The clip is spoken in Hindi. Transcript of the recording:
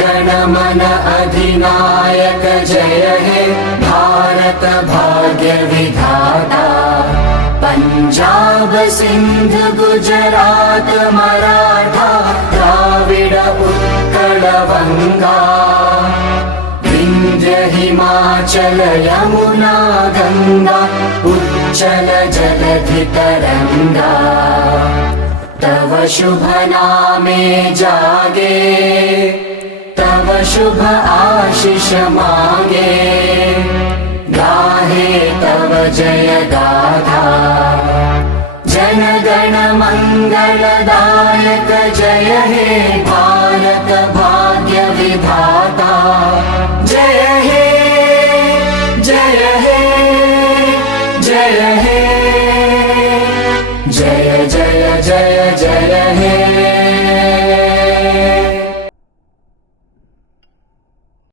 गणमन अधिनायक जय हे भारत भाग्य विधाता। पंजाब सिंध गुजरात मराठा द्राविड उत्कल बंगा। विंध्य हिमाचल यमुना गंगा उच्चल जलधि तरंगा। तव शुभ नामे जागे तव शुभ आशीष मांगे। गाहे तव जय गाथा जन गण मंगलदायक जय हे भारत भाग्य